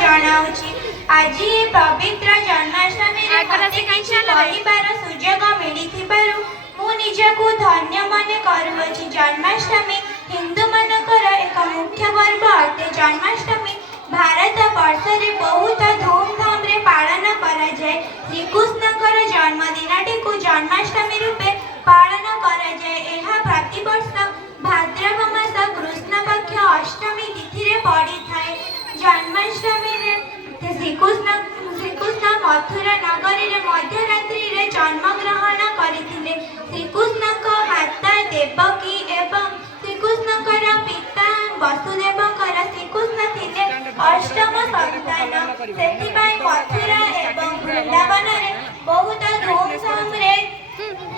जनाऊची। आज ये पवित्र जन्माष्टमी रे मते किछि कहिबार सुजोग मिलिथिबारु मु निजकु धन्य मने करूछि। जन्माष्टमी हिंदू मानकर एक मुख्य पर्व अटे। जन्माष्टमी भारत वर्ष रे बहुत धूमधाम रे पालन करा जाय। श्रीकृष्णकर जन्मदिनटी को जन्माष्टमी रूपे पालन करा जाय। एहा प्रतिवर्ष भाद्रव मास कृष्ण पक्ष अष्टमी तिथि रे पड़ी थाए। जन्माष्टमी रे श्रीकृष्ण मथुरा नगरी रे मध्यरात्रि रे जन्म ग्रहण करथिले। श्रीकृष्णक माता देवकी एवं श्रीकृष्णकर पिता वसुदेवकर श्रीकृष्ण थिले अष्टम संतान। सेथिबाई मथुरा एवं वृंदावन रे बहुत धूमधाम रे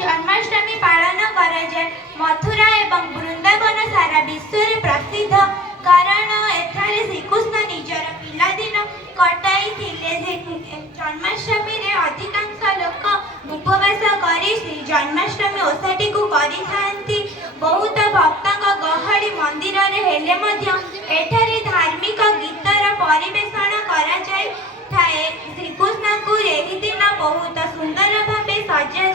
जन्माष्टमी पालन करा जाय। मथुरा एवं वृंदावन सारा विश्व रे प्रसिद्ध, कारण एठारे श्रीकृष्ण निजर पिलादिन कटाई थिले। जन्माष्टमी रे अधिकांश लोक उपवास करी श्री जन्माष्टमी ओषाटी को करि थांती। बहुत भक्तक गहली मंदिर रे हेले मध्य एठारे धार्मिक गीतर परिवेषण करा जाय थाए। श्रीकृष्ण को एही दिन बहुत सुंदर भावे सजा